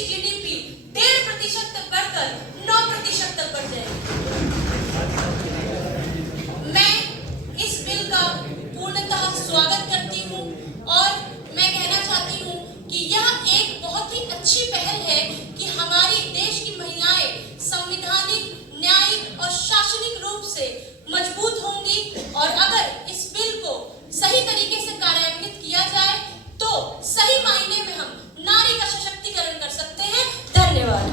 की जीडीपी 1.5% तक बढ़कर 9% तक बढ़ जाएगी। मैं इस बिल का पूर्णतः स्वागत करती हूँ और मैं कहना चाहती हूँ कि यह एक बहुत ही अच्छी पहल है कि हमारी देश की महिलाएं संवैधानिक, न्यायिक और शासनिक रूप से मजबूत होंगी और अगर इस बिल को सही तरीके से कार्यान्वित किया जाए तो सही मायने में हम नारी का सशक्तिकरण कर सकते हैं। धन्यवाद।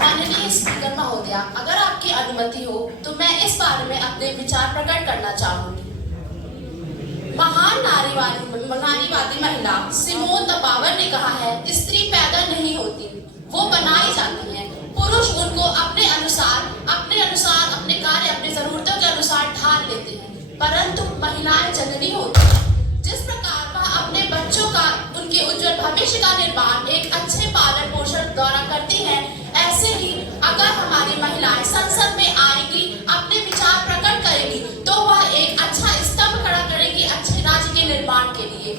माननीय स्पीकर महोदया, अगर आपकी अनुमति हो तो मैं इस बारे में अपने विचार प्रकट करना चाहूंगी। महान नारीवादी महिला सिमोन द पावर ने कहा है, स्त्री पैदा नहीं होती, वो बनाई जाती है। पुरुष उनको अपने अनुसार अपने कार्य, अपनी जरूरतों के अनुसार ढाल लेते हैं, परंतु महिलाएं जननी होती हैं। जिस प्रकार वह अपने बच्चों का, उनके उज्जवल भविष्य का निर्माण एक अच्छे पालन पोषण द्वारा करती हैं, ऐसे ही अगर हमारी महिलाएं संसद में आएगी, अपने विचार प्रकट करेगी, तो वह एक अच्छा स्तंभ खड़ा करेगी अच्छे राज्य के निर्माण के लिए।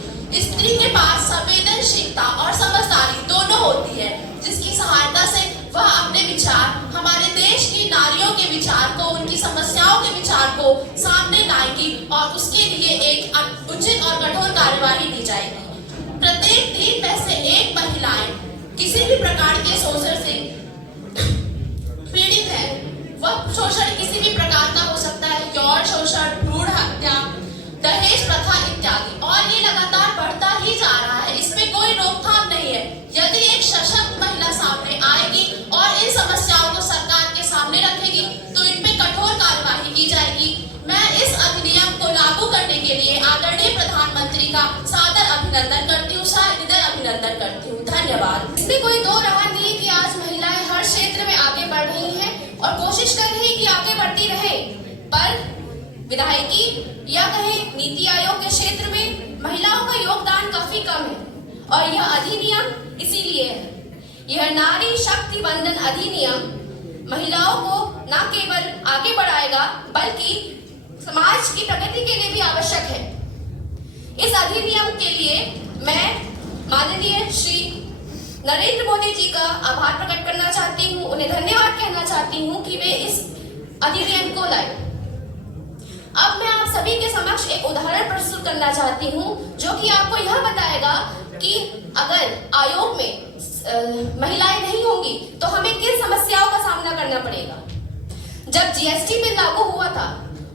स्त्री के पास संवेदनशीलता और समझदारी दोनों होती है, जिसकी सहायता से वह अपने विचार, हमारे देश की नारियों के विचार को, उनकी समस्याओं के विचार को सामने लाएगी और उसके लिए एक उचित और कठोर कार्यवाही की जाएगी। प्रत्येक 3 में से 1 महिलाएं किसी भी प्रकार के शोषण से पीड़ित है। वह शोषण किसी भी प्रकार का हो सकता है, यौन शोषण, भ्रूण हत्या, दहेज प्रथा इत्यादि, और ये लगातार बढ़ता ही जा रहा है। इसमें कोई रोकथाम नहीं है। यदि एक सशक्त महिला सामने आएगी और इन समस्याओं को सरकार के सामने रखेगी तो इन पे कठोर कार्यवाही की जाएगी। मैं इस अधिनियम को लागू करने के लिए आदरणीय प्रधानमंत्री का सादर अभिनंदन करती हूँ, हृदय अभिनंदन करती हूँ। धन्यवाद। इसमें कोई दो राह नहीं है कि आज महिलाएं हर क्षेत्र में आगे बढ़ रही हैं और कोशिश कर रही है कि आगे बढ़ती रहे, पर विधायकी या कहें नीति आयोग के क्षेत्र में महिलाओं का योगदान काफी कम है और यह अधिनियम इसीलिए है। यह नारी शक्ति वंदन अधिनियम महिलाओं को न केवल आगे बढ़ाएगा बल्कि समाज की प्रगति के लिए भी आवश्यक है। इस अधिनियम के लिए मैं माननीय श्री नरेंद्र मोदी जी का आभार प्रकट करना चाहती हूँ, उन्हें धन्यवाद कहना चाहती हूँ कि वे इस अधिनियम को लाए। अब मैं आप सभी के समक्ष एक उदाहरण प्रस्तुत करना चाहती हूँ जो कि आपको यह बताएगा कि अगर आयोग में महिलाएं नहीं होंगी तो हमें किन समस्याओं का सामना करना पड़ेगा। जब जीएसटी बिल लागू हुआ था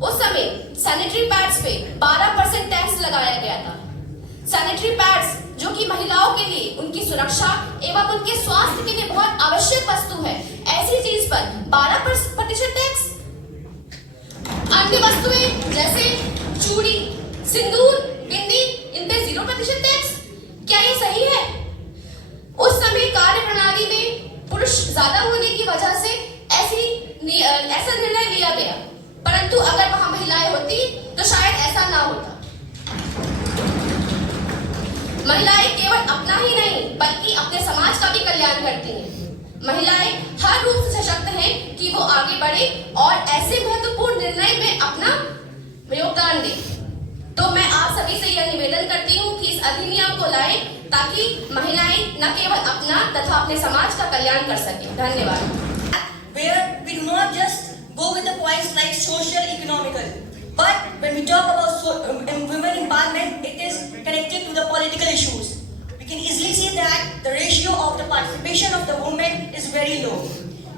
उस समय सैनिटरी पैड्स पे 12% टैक्स लगाया गया था। सैनिटरी पैड्स जो कि महिलाओं के लिए उनकी सुरक्षा एवं उनके स्वास्थ्य के लिए बहुत आवश्यक वस्तु है, ऐसी चीज पर 12% टैक्स। अन्य वस्तुएं जैसे चूड़ी, सिंदूर, बिंदी, इन पे 0% टैक्स। क्या ये सही है? उस समय कार्य प्रणाली में पुरुष ज्यादा होने की वजह से ऐसा निर्णय लिया गया, परंतु अगर वहां महिलाएं होती तो शायद ऐसा ना होता। महिलाएं केवल अपना ही नहीं बल्कि अपने समाज का भी कल्याण करती हैं। महिलाएं हर रूप से सशक्त हैं कि वो आगे बढ़े और ऐसे महत्वपूर्ण निर्णय में अपना योगदान दें। तो मैं आप सभी से यह निवेदन करती हूँ कि इस अधिनियम को लाएं ताकि महिलाएं न केवल अपना तथा अपने समाज का कल्याण कर सकें। धन्यवाद। Where we do not just go with the points like social, economical, but when we talk about women empowerment, it is connected to the political issues. We can easily see that the ratio of the participation of the women is very low.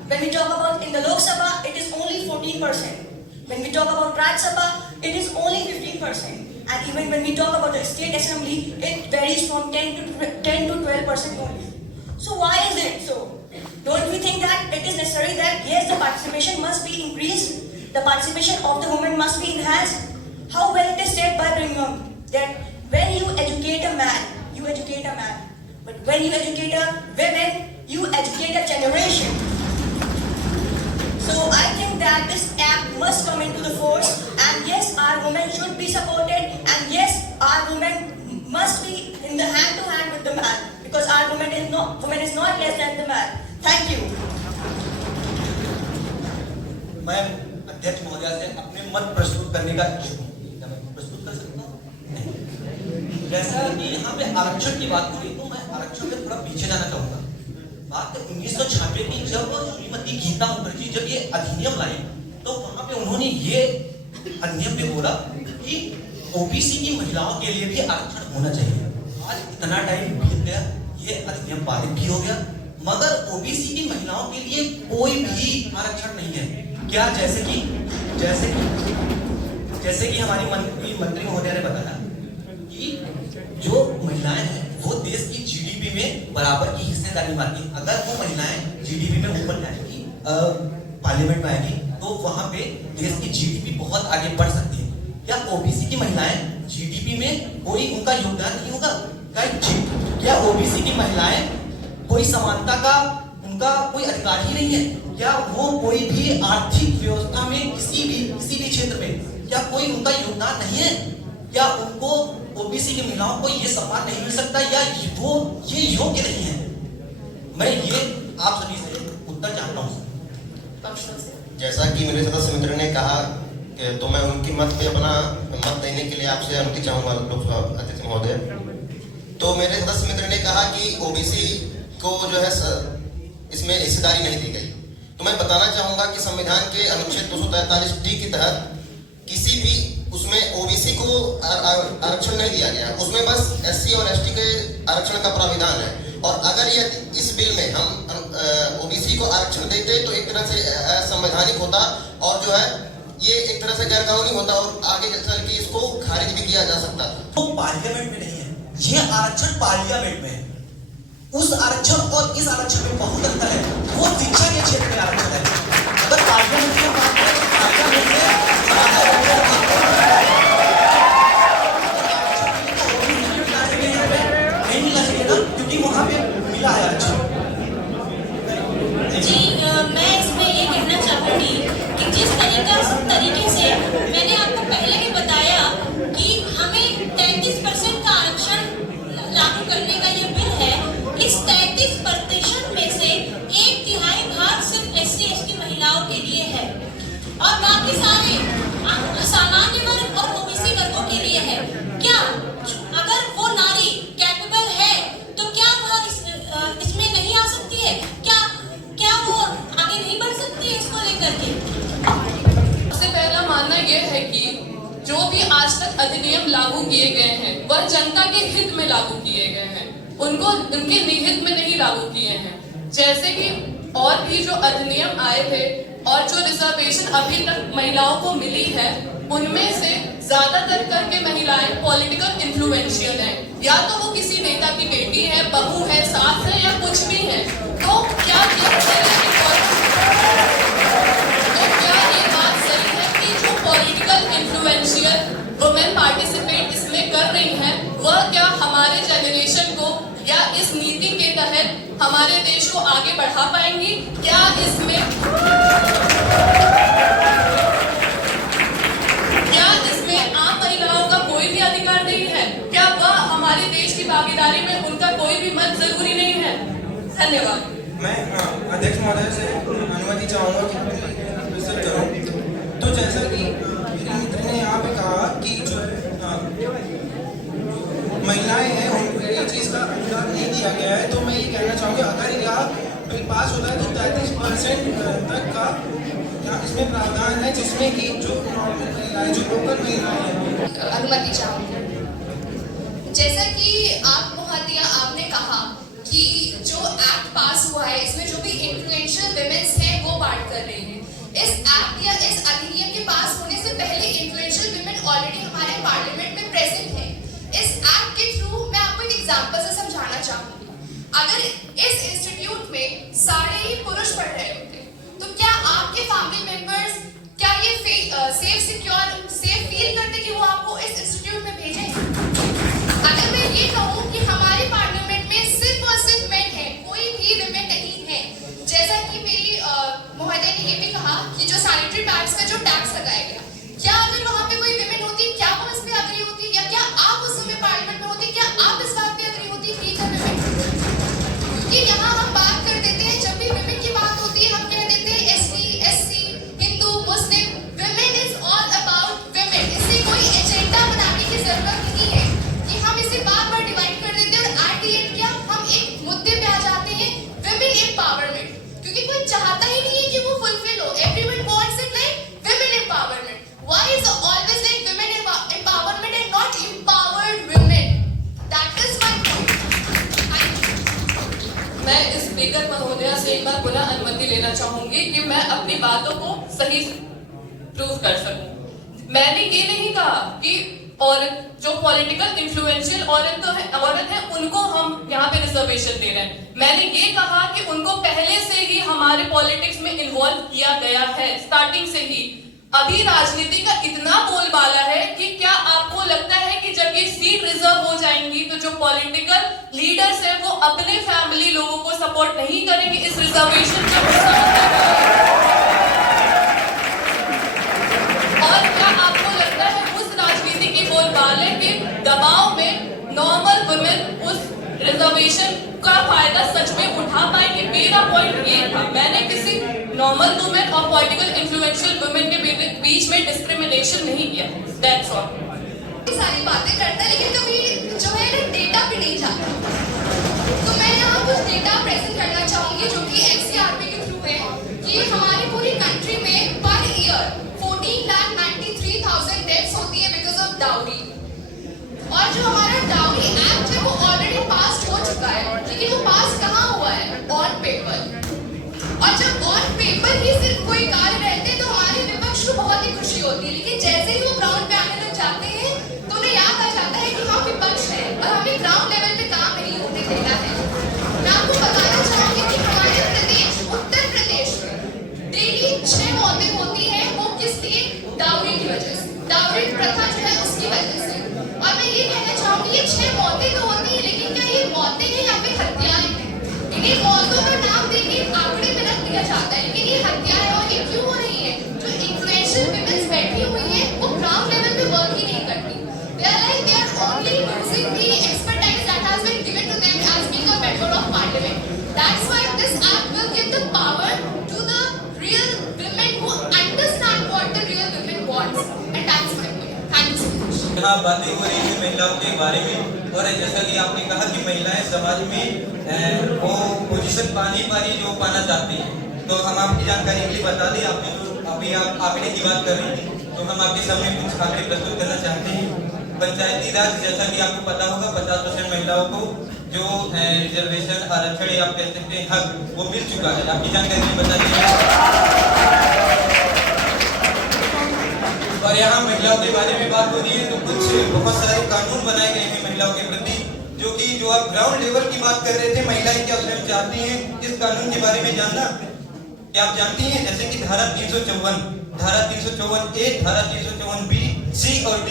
When we talk about in the Lok Sabha, it is only 14%. When we talk about Raj Sabha, it is only 15%. And even when we talk about the state assembly, it varies from 10 to 12% only. So why is it so? Don't we think that it is necessary that yes, the participation must be increased, the participation of the women must be enhanced? How well it is said by Brigham that when you educate a man, you educate a man. But when you educate a women, you educate a generation. So I think that this act must come into the force, and yes, our women should be supported, and yes, our women must be in the hand to hand with the man, because our woman is not less than the man. Thank you. मैं अध्यक्ष महोदया से अपने मत प्रस्तुत करने का इच्छुक हूँ। क्या मैं प्रस्तुत कर सकता हूँ? जैसा कि यहाँ पे आरक्षण की बात हुई तो मैं आरक्षण में थोड़ा पीछे जाना चाहूंगा। बात 1996 की, जब श्रीमती गीता मुखर्जी जब ये अधिनियम लाई तो वहां पे उन्होंने ये अधिनियम पे बोला कि ओबीसी की महिलाओं के लिए भी आरक्षण होना चाहिए। आज इतना टाइम बीत गया, ये अधिनियम पारित भी हो गया, मगर ओबीसी की महिलाओं के लिए कोई भी आरक्षण नहीं है। क्या जैसे कि हमारी मंत्री महोदय ने बताया कि जो महिलाएं हैं वो देश की जीडीपी में बराबर की हिस्सेदारी मांगती है। अगर वो महिलाएं जीडीपी में ऊपर जाएंगी, पार्लियामेंट में आएंगी, तो वहां पे देश की जीडीपी बहुत आगे बढ़ सकती है। क्या ओबीसी की महिलाएं जीडीपी में कोई उनका योगदान नहीं होगा? क्या ओबीसी की महिलाएं कोई समानता का उनका कोई अधिकार ही नहीं है? क्या वो कोई भी आर्थिक व्यवस्था में किसी भी क्षेत्र में क्या कोई उनका योगदान नहीं है? क्या उनको ओबीसी की महिलाओं को ये सम्मान नहीं मिल सकता, या वो ये योग्य नहीं है? मैं ये आप सभी से उत्तर चाहता हूँ। जैसा कि मेरे सदस्य मित्र ने कहा कि तो मैं उनकी मत पे अपना मत देने के लिए आपसे अनुमति चाहूंगा लोकसभा अध्यक्ष महोदय। तो मेरे सदस्य मित्र ने कहा कि ओबीसी को जो है इसमें हिस्सेदारी नहीं दी गई। तो मैं बताना चाहूंगा कि संविधान के अनुच्छेद 243 के तहत किसी भी उसमें ओबीसी को आरक्षण नहीं दिया गया, उसमें बस एससी और एसटी के आरक्षण का प्राविधान है। और अगर ये इस बिल में हम ओबीसी को आरक्षण देते तो एक तरह से असंवैधानिक होता और जो है ये एक तरह से गैरकानूनी होता और आगे चल के इसको खारिज भी किया जा सकता था। तो पार्लियामेंट में नहीं है, ये आरक्षण पार्लियामेंट में है। उस आरक्षण और इस आरक्षण में बहुत अंतर है। वो शिक्षा के क्षेत्र में आरक्षण है। अगर पार्लियामेंट की बात करें तो पार्लियामेंट में क्योंकि वहां पे मिला है आरक्षण। जी, मैं इसमें ये कहना चाहूंगी कि जिस तरीके से मैंने आपको पहले भी बताया कि हमें 33% का आरक्षण लागू करने का ये बिल है। इस 33% में से 1/3 भाग सिर्फ SC/ST महिलाओं के लिए है और बाकी सारे सामान्य वर्ग और ओबीसी वर्गों के लिए है। क्या अगर वो नारी कैपेबल है तो क्या वह इसमें नहीं आ सकती है? क्या वो आगे नहीं बढ़ सकती है इसको लेकर के? सबसे पहला मानना यह है कि जो भी आज तक अधिनियम लागू किए गए हैं वह जनता के हित में लागू किए गए हैं, उनको उनके निहित में नहीं लागू किए हैं। जैसे कि और भी जो अधिनियम आए थे और जो रिजर्वेशन अभी तक महिलाओं को मिली है उनमें से ज्यादातर करके महिलाएं पॉलिटिकल इन्फ्लुएंशियल हैं, या तो वो किसी नेता की बेटी है, बहू है, सास है या कुछ भी है। तो क्या ये बात सही है कि जो पॉलिटिकल इन्फ्लुएंशियल वुमेन पार्टिसिपेट इसमें कर रही हैं वह क्या हमारे जेनरेशन को या इस नीति के तहत हमारे देश को आगे बढ़ा पाएंगी? क्या इसमें आम महिलाओं का कोई भी अधिकार नहीं है? क्या वह हमारे देश की भागीदारी में उनका कोई भी मत जरूरी नहीं है? धन्यवाद। मैं अध्यक्ष महोदय से अनुमति चाहूंगा कि प्रस्तुत करूं। तो जैसा कि मेरे मित्र ने यहाँ पे कहा कि जो महिलाएं हैं उनको ये चीज़ का अधिकार नहीं दिया गया है, तो मैं ये कहना चाहूँगा अगर यह बिल पास होता है तो 33% तक का इसमें प्रावधान है, जिसमें कि जो नॉर्मल महिलाएं, जो लोकल महिलाएं हैं। अनुमति चाहूंगी। जैसा कि आप महोदया आपने कहा कि जो एक्ट पास हुआ है इसमें जो भी इन्फ्लुएंशियल विमेन्स हैं वो बात कर रही हैं। इस एक्ट या इस अधिनियम के पास होने से पहले इन्फ्लुएंशियल विमेन ऑलरेडी हमारे पार्लियामेंट में प्रेजेंट है। इस एक्ट के थ्रू मैं आपको एक एग्जांपल से समझाना चाहूंगी। अगर इस इंस्टीट्यूट में सारे ही पुरुष पढ़ रहे होते तो क्या आपके फैमिली मेंबर्स क्या ये सेफ फील करते कि वो आपको इस इंस्टीट्यूट में भेजें? अगर मैं ये कहूँ कि हमारे पार्लियामेंट में सिर्फ और सिर्फ मेन है, कोई भी विमेन नहीं है, जैसा कि मेरी महोदय ने ये भी कहा कि जो सैनिटरी पैड्स का जो टैक्स लगाया गया, क्या अगर वहाँ पे कोई विमेन होती क्या वो इस पे अग्री होती, या क्या आप उस समय पार्लियामेंट में होती, क्या आप इस बात पे अग्री होती फ्री का विमेन? क्योंकि यहाँ हम बात कर देते हैं, जब भी विमेन की बात होती है हम कह देते हैं SC, SC, Hindu, Muslim. Women is all about women. इससे कोई एजेंडा बनाने की जरूरत नहीं है कि हम इसे बार बार डिवाइड कोई चाहता ही नहीं है कि वो फुलफिल हो. Everyone wants it like women empowerment. Why is it always like women empowerment and not empowered women? That is my point. Thank you. मैं इस स्पीकर महोदया से एक बार पुनः अनुमति लेना चाहूंगी कि मैं अपनी बातों को सही प्रूव कर सकूं. मैंने ये नहीं कहा कि औरत जो पॉलिटिकल इन्फ्लुएंशियल औरत है उनको हम यहाँ पे रिजर्वेशन दे रहे हैं. मैंने ये कहा कि उनको पहले से ही हमारे पॉलिटिक्स में इन्वॉल्व किया गया है, स्टार्टिंग से ही. अभी राजनीति का इतना बोलबाला है कि क्या आपको लगता है कि जब ये सीट रिजर्व हो जाएंगी तो जो पॉलिटिकल लीडर्स हैं वो अपने फैमिली लोगों को सपोर्ट नहीं करेंगे इस रिजर्वेशन के और क्या आपको लगता है उस राजनीति के बोलबाले के दबाव में नॉर्मल वुमेन उस रिजर्वेशन का फायदा सच में उठा पाएंगे? मेरा पॉइंट ये था. मैंने किसी नॉर्मल वुमेन और पॉलिटिकल इन्फ्लुएंशियल वुमेन के बीच में डिस्क्रिमिनेशन नहीं किया. That's all. सारी बातें करता है लेकिन कभी जो है ना डेटा पे नहीं जाता. तो मैं यहाँ कुछ डेटा प्रेजेंट करना चाहूंगी जो कि एनसीआरबी के थ्रू है कि हमारी पूरी कंट्री में पर ईयर 14,93,000 डेथ्स होती है बिकॉज ऑफ डाउरी. और जो हमारा डाउरी एक्ट है वो ऑलरेडी पास हो चुका है लेकिन वो पास कहाँ हुआ है? On paper. और जब ऑन पेपर ही सिर्फ कोई कार्य रहते हैं तो हमारे विपक्ष को बहुत ही खुशी होती है लेकिन जैसे ही वो ग्राउंड पे आने लग जाते हैं तो उन्हें याद आ जाता है कि हम विपक्ष है और हमें ग्राउंड लेवल पे काम नहीं होने देना है. मैं आपको बताना चाहूंगी कि हमारे प्रदेश उत्तर प्रदेश में डेली 6 मौतें होती हैं. वो किस लिए? डाउरी की वजह से. डाउरी प्रथा जो है उसकी वजह से. और मैं ये कहना चाहूंगी ये 6 मौतें तो होती है लेकिन क्या ये मौतें हैं या फिर हत्याएं हैं? इन्हीं मौतों का नाम देके आंकड़े में रख दिया जाता है लेकिन ये हत्या है. और ये क्यों हो रही है? जो इन्फ्लुएंशियल विमेन्स बैठी हुई हैं वो ग्राउंड लेवल पे वर्क ही नहीं करती. they are only using the expertise that has been given to them as being a member of parliament. That's why this act will give the power to the real women who understand what the real women wants. And that's my point. Thank you so much. यहाँ बातें हो रही है महिलाओं के बारे में और जैसा कि आपने कहा कि महिलाएं समाज में वो पोजीशन जो पाना चाहती हैं. तो हम आपकी जानकारी के लिए बता दें. आपने जो अभी आप आंकड़े की बात कर रही थी तो हम आपके सामने कुछ आंकड़े प्रस्तुत करना चाहते हैं. पंचायती राज जैसा कि आपको पता होगा 50% महिलाओं को जो रिजर्वेशन आरक्षण या आप कह सकते हैं हक वो मिल चुका है. आपकी जानकारी में बता दीजिए. और यहाँ महिलाओं के बारे में बात हो रही है तो कुछ बहुत सारे कानून बनाए गए हैं महिलाओं के प्रति जो आप ग्राउंड लेवल की बात कर रहे थे. महिलाएं क्या स्वयं चाहती हैं इस कानून के बारे में जानना? क्या आप जानती हैं? जैसे कि धारा 354, धारा 354A, धारा 354B, C और D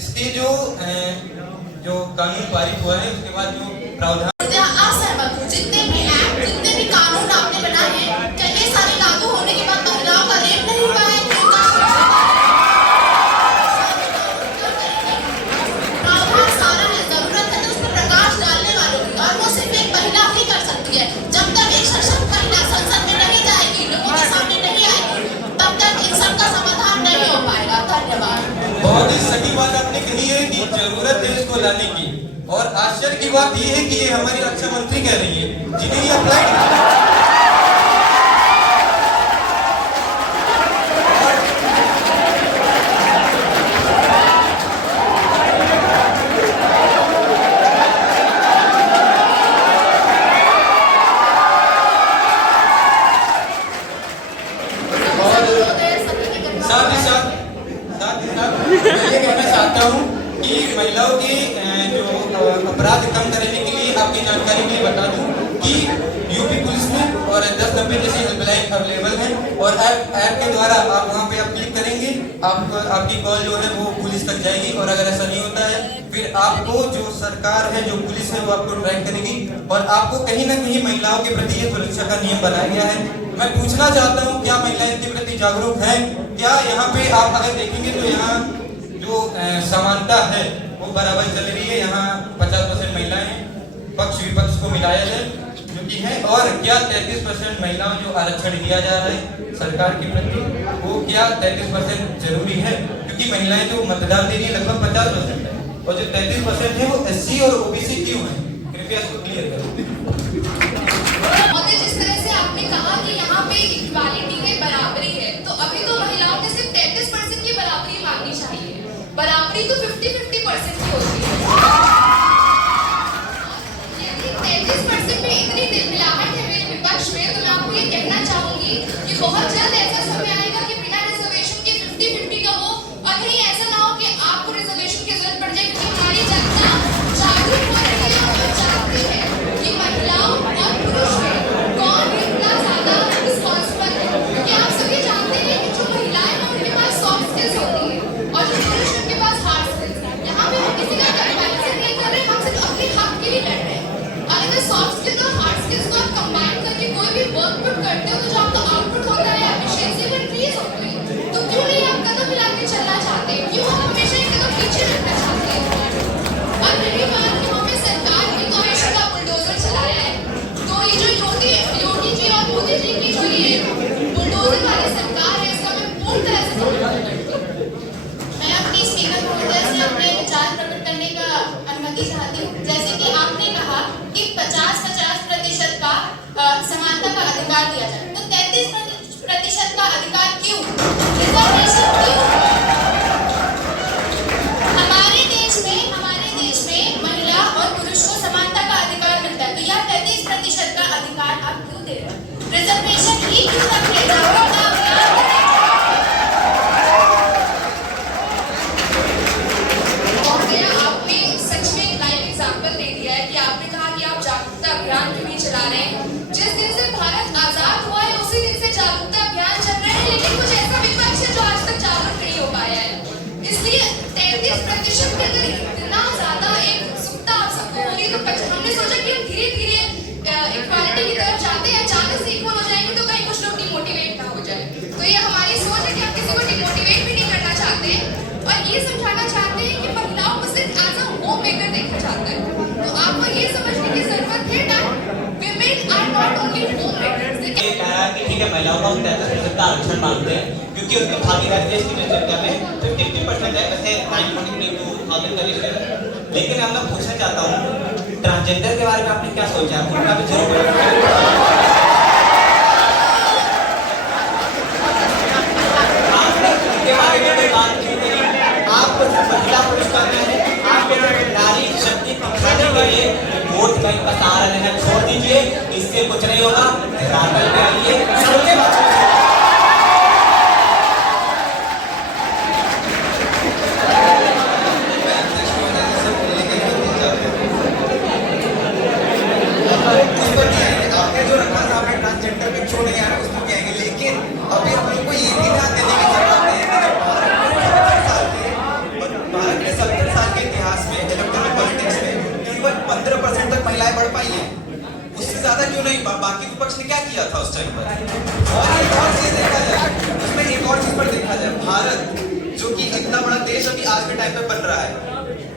इसके जो कानून पारित हुआ है उसके बाद जो प्रावधान असहमत हूँ. जितने भी एक्ट जितने भी कानून आपने बनाए हैं क्या ये सारे लागू होने के बाद महिलाओं का रेप नहीं हुआ है? प्रावधान सारा है. जरूरत है तो उस पर प्रकाश डालने वालों की और वो सिर्फ एक महिला ही कर सकती है. जब तक एक सशक्त महिला संसद में नहीं जाएगी लोगों के सामने नहीं आएगी तब तक इन सब का समाधान नहीं हो पाएगा. धन्यवाद. बहुत ही सही बात आपने कही है कि जरूरत है इसको लाने की. और आश्चर्य की बात यह है कि ये हमारी रक्षा मंत्री कह रही है जिन्हें ये अप्लाई ये कहना चाहता हूँ कि महिलाओं के जो अपराध कम करने के लिए आपकी जानकारी के लिए बता दूं कि यूपी पुलिस में और 1090 जैसी हेल्पलाइन अवेलेबल है और ऐप के द्वारा आप वहां पे आप क्लिक करेंगे आपकी कॉल जो है वो पुलिस तक जाएगी. और अगर ऐसा नहीं होता है फिर आपको जो सरकार है जो पुलिस है वो आपको ट्रैक करेगी और आपको कहीं ना कहीं महिलाओं के प्रति ये सुरक्षा का नियम बनाया गया है. मैं पूछना चाहता हूँ क्या महिलाएं इसके प्रति जागरूक हैं? क्या यहाँ पे आप अगर देखेंगे तो यहाँ जो समानता है वो बराबर चल रही है. यहाँ 50% महिलाएं हैं. पक्ष विपक्ष को मिलाया जाए जो कि है. और क्या 33% महिलाओं जो आरक्षण दिया जा रहा है सरकार के प्रति वो क्या 33% जरूरी है? क्योंकि महिलाएं जो मतदान दे रही है लगभग 50% है और जो 33% है वो SC और OBC क्यों है? कृपया इसको क्लियर करें. जिस तरह से आपने कहा कि यहाँ पूछना चाहती हूँ, जैसे कि आपने कहा कि 50-50% का समानता का अधिकार दिया जाए, तो 33% का अधिकार क्यों? रिजर्वेशन क्यों? हमारे देश में महिला और पुरुष को समानता का अधिकार मिलता है, तो यह 33% का अधिकार आप क्यों दे रहे हो? रिजर्वेशन ही क्यों रख रहे हो? आपने सच में एक लाइव एग्जांपल दे दिया है कि आपने कहा कि आप जागरूकता अभियान क्यों नहीं चला रहे हैं। जिस दिन से भारत आजाद हुआ है उसी दिन से जागरूकता अभियान चल रहा है, लेकिन कुछ ऐसा विपक्ष है जो आज तक जागरूक नहीं हो पाया है। इसलिए 33% के अगर इतना ज्यादा एक उत्सुकता आप सबको होगी, तो हमने सोचा कि हम धीरे धीरे इक्वालिटी की तरफ जाते हैं, अचानक से इक्वल हो जाएंगे तो कहीं कुछ लोग डिमोटिवेट ना हो जाए। तो ये हमारी सोच है कि हम किसी को डिमोटिवेट भी नहीं करना चाहते और ये समझाना चाहते हैं कि महिलाओं को सिर्फ एज अ होम मेकर देखा जाता है। तो आपको ये समझने की जरूरत है that women are not only home makers। ये कह रहा है कि ठीक है, महिलाओं को हम 33% का आरक्षण मांगते हैं क्योंकि उनकी भागीदारी देश की जनसंख्या में 50% है, वैसे 942,000 का लिस्ट है। लेकिन अब मैं पूछना चाहता हूँ, ट्रांसजेंडर के बारे में आपने क्या सोचा है? उनका भी 0% आपने उनके बारे में कोई बात क्यों करी? आपको सिर्फ महिला पुरुष करना है, आपको सिर्फ नारी शक्ति दिखाने के लिए वोट बैंक का सहारा लेना छोड़ दीजिए, इससे कुछ नहीं होगा। रातल में आइए, सबके बाद आपने जो रखा था आपने ट्रांसजेंडर में छोड़ दिया है, उसमें क्या है, लेकिन अभी हम लोग को ये भी ध्यान देने की जरूरत है कि जब भारत के 70 साल के इतिहास में इलेक्टोरल पॉलिटिक्स में केवल 15% तक महिलाएं बढ़ पाई हैं। उससे ज्यादा क्यों नहीं? बाकी विपक्ष ने क्या किया था उस टाइम पर? और एक और चीज देखा जाए, उसमें एक और चीज पर देखा जाए, भारत जो कि इतना बड़ा देश अभी आज के टाइम पे बन रहा है,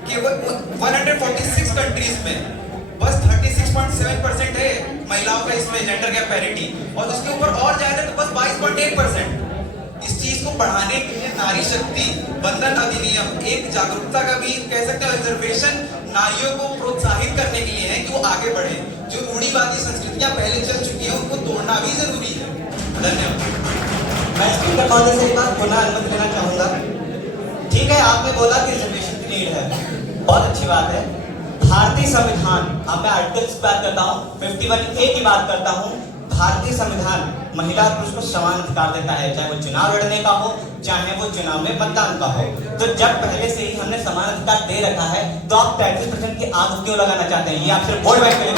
केवल 146 कंट्रीज में बस 36.7% है महिलाओं का इसमें जेंडर गैप पैरिटी, और उसके ऊपर और जाए तो बस 22.8%। इस चीज को बढ़ाने के लिए नारी शक्ति बंधन अधिनियम एक जागरूकता का भी कह सकते हैं, रिजर्वेशन नारियों को प्रोत्साहित करने के लिए है कि वो आगे बढ़े। जो रूढ़िवादी संस्कृतियां पहले चल चुकी है उनको तोड़ना भी जरूरी है। धन्यवाद। मैं स्पीकर महोदय से एक बार पुनः अनुमति लेना चाहूंगा। ठीक है, आपने बोला कि रिजर्वेशन की नीड है, बहुत अच्छी बात है। भारतीय संविधान, अब मैं आर्टिकल्स की बात करता हूँ, 51A की बात करता हूँ। भारतीय संविधान महिला और पुरुष को समान अधिकार देता है, चाहे वो चुनाव लड़ने का हो, चाहे वो चुनाव में मतदान का हो। तो जब पहले से ही हमने समान अधिकार दे रखा है, तो आप 33% की आग क्यों लगाना चाहते हैं? ये आप सिर्फ वोट बैंक के लिए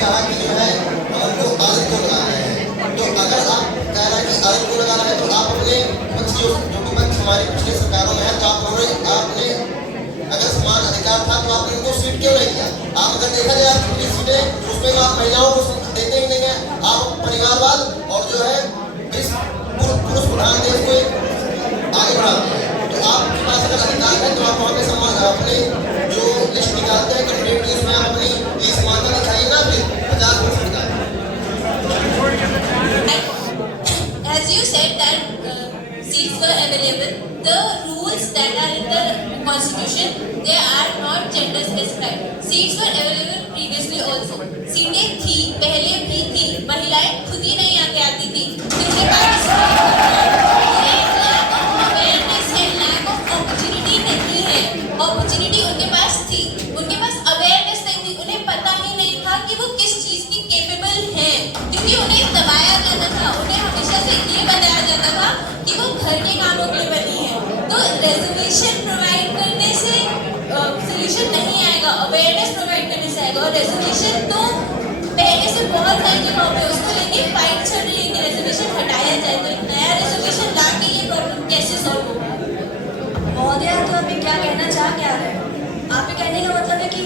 कहा कि जो है हमको आग क्यों लगा रहे हैं। तो अगर आप कह रहे हैं कि आग क्यों लगा रहे हैं, तो आप अपने जो विपक्ष हमारी पिछली सरकारों में है, तो आपने अगर समान अधिकार था तो आपने उनको सीट क्यों नहीं दिया? आप अगर देखा जाए आप कितनी सीटें उसमें आप महिलाओं को देते ही नहीं है। आप परिवारवाद और जो है इस पुरुष प्रधान देश को आगे बढ़ाते हैं। तो आपके पास अगर अधिकार है तो आप वहाँ पे समान अपने जो लिस्ट निकालते हैं कैंडिडेट की, उसमें आप अपनी ये समानता दिखाइए ना, फिर 50% का। As you said that seats were available, the rules that are in the constitution, they are not gender specified. Seats were available previously also. सीटें थी, पहले भी थी, महिलाएं खुद ही नहीं आगे आती थी। उनके पास lack of awareness है, lack of opportunity नहीं है। Opportunity उनके पास थी, उनके पास awareness नहीं थी, उन्हें पता ही नहीं था कि वो किस चीज की capable हैं, क्योंकि उन्हें दबाया जाता था, उन्हें हमेशा से ये बताया जाता था कि वो घर के कामों के लिए बनी है। तो रिजर्वेशन प्रोवाइड करने से सोल्यूशन नहीं आएगा, अवेयरनेस प्रोवाइड करने से आएगा। और रिजर्वेशन तो पहले से बहुत सारी जगहों पे उसको लेके फाइट चल रही है कि रिजर्वेशन हटाया जाए, तो एक नया रिजर्वेशन ला के ये प्रॉब्लम कैसे सॉल्व होगा? महोदया, तो अभी क्या कहना चाह क्या रहे हैं? आपके कहने का मतलब है कि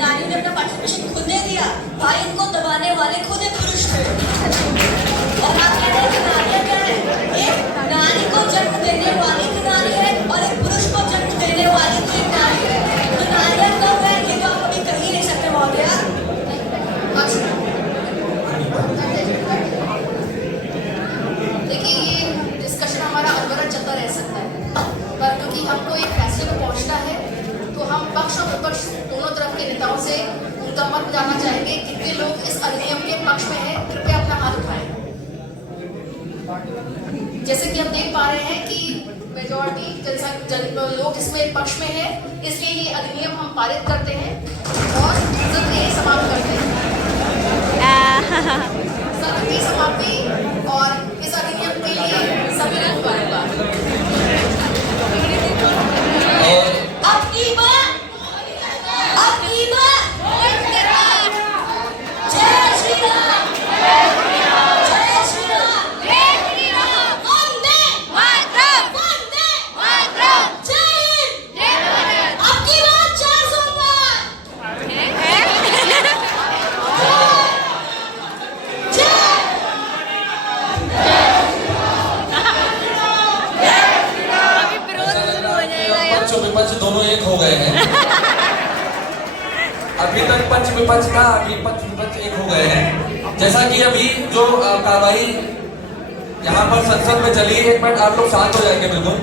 नारियों ने अपना पार्टिसिपेशन खुद ने दिया, भाई इनको दबाने वाले खुद एक पुरुष थे। और आप कह रहे हैं कि नारियां क्या है? एक नारी को जन्म देने वाली भी नारी है और एक पुरुष को जन्म देने वाली भी एक नारी है। तो नारियां कब है ये तो आप अभी कह ही नहीं सकते महोदया। देखिए, ये डिस्कशन हमारा अनवरत चलता रह सकता है, हमको एक फैसले पर पहुंचना है, तो हम पक्ष और विपक्ष दोनों तरफ के नेताओं से उनका मत जानना चाहेंगे। कितने लोग इस अधिनियम के पक्ष में हैं, कृपया अपना हाथ उठाएं। जैसे कि हम देख पा रहे हैं कि मेजॉरिटी लोग इसमें पक्ष में है, इसलिए ये अधिनियम हम पारित करते हैं और सत्र यही समाप्त करते हैं। सत्र की समाप्ति और इस अधिनियम के लिए सभी लोग मुबारकबाद। अब की बार जय श्री राम, जय श्री राम, वंदे मातरम, वंदे मातरम, जय हिंद। अब की बार 400 पार। पक्ष और विपक्ष दोनों एक हो गए हैं। अभी तक पक्ष विपक्ष था, अभी पक्ष विपक्ष एक हो गए हैं। जैसा कि अभी जो कार्रवाई यहाँ पर संसद में चली, एक मिनट आप लोग शांत हो जाएंगे बिल्कुल।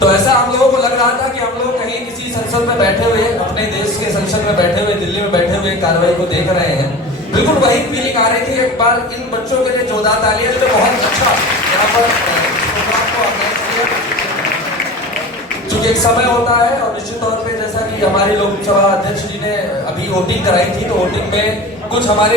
तो ऐसा हम लोगों को लग रहा था कि हम लोग कहीं किसी संसद में बैठे हुए, अपने देश के संसद में बैठे हुए, दिल्ली में बैठे हुए कार्रवाई को देख रहे हैं। बिल्कुल वही फीलिंग आ रही थी। एक बार इन बच्चों के लिए जोरदार तालियां, जो बहुत अच्छा यहाँ पर प्रोग्राम को ऑर्गेनाइज किया। चूंकि एक समय होता है और निश्चित तौर पे जैसा कि हमारे लोकसभा अध्यक्ष जी ने अभी वोटिंग कराई थी, तो वोटिंग में कुछ हमारे